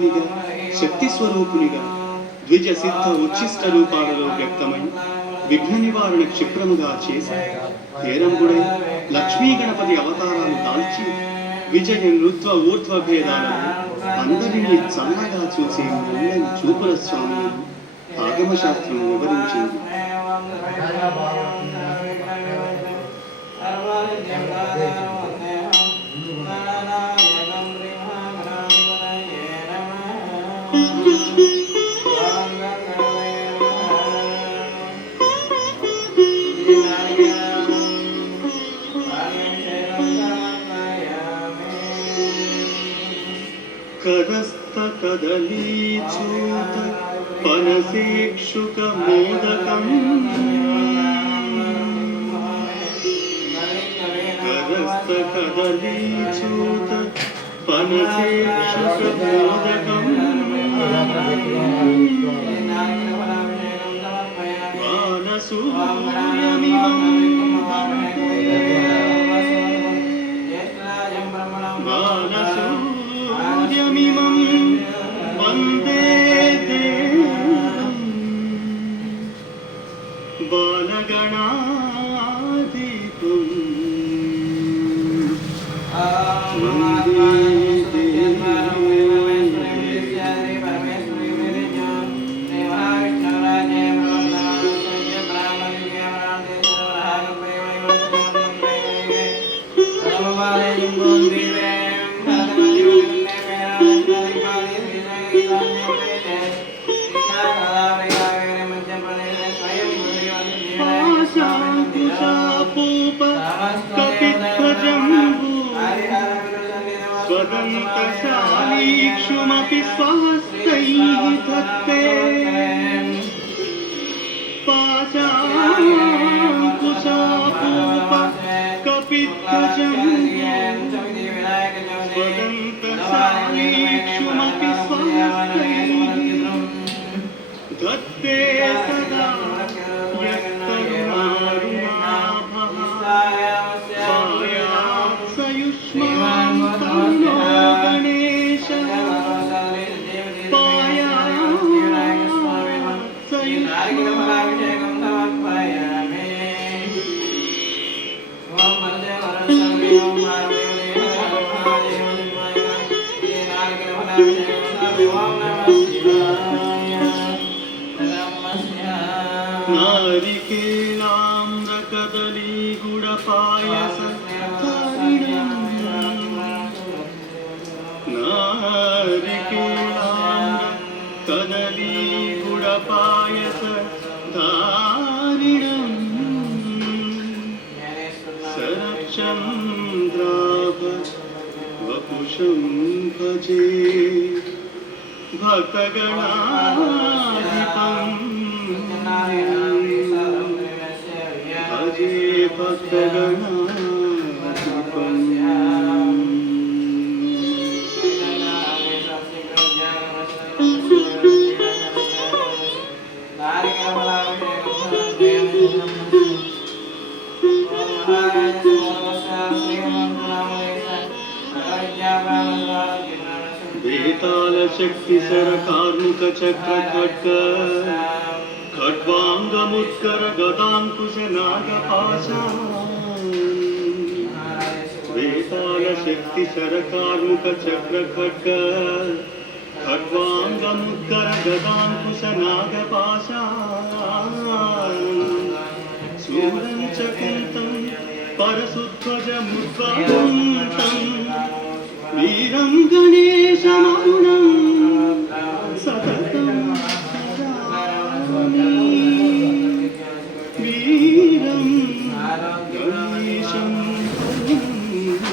స్వరూపునిగా శక్తి స్వరూపునిగా ద్విజ సిద్ధ ఉచ్ఛిష్ట రూపాలలో వ్యక్తమై విఘ్న నివారణ క్షిప్రముగా చేసి హేరంగుడై లక్ష్మీ గణపతి అవతారాలు దాల్చి విజయ నృత్వ ఊర్ధ్వ భేదాలను అందరినీ చల్లగా చూసి చూపుల స్వామి ఆగమశాస్త్రం వివరించింది करस्तकदलीच्यूत पनसीक्षुकमोदकम् करस्तकदलीच्यूत पनसीक्षुकमोदकम् बालसूर्यमिमं वन्दे Kapit kajambu, badan kasalik sumapis sahas. नारिकेलां न कदलीगुडपायस धारिणं नारिकेलां न कदलीगुणपायस धारिणम् वपुषं भजे भक्तगणाधिपं भजे भक्तगणा తాళ శక్తి శర కార్మిక చక్ర ఖడ్గ ఖడ్వాంగముత్కర గదాంకుశ నాగ పాశ వేతాళ శక్తి శర కార్మిక చక్ర ఖడ్గ ఖడ్వాంగముత్కర గదాంకుశ నాగ పాశ సూరం చకుంతం పరసుధ్వజముద్వాంతం వీరం గణేశ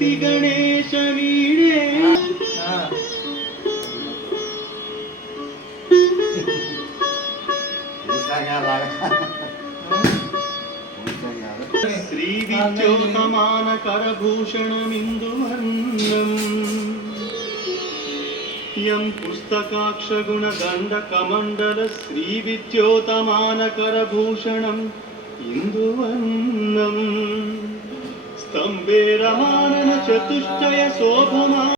ശക്തി ഗണേശനീടെ ശ്രീവിദ്യോതമാന കരഭൂഷണമിന്ദുമന്നം യം പുസ്തകാക്ഷഗുണദണ്ഡകമണ്ഡല ശ്രീവിദ്യോതമാന കരഭൂഷണം ഇന്ദുവന്നം स्तम्भे रमानन चतुश्चय शोभमा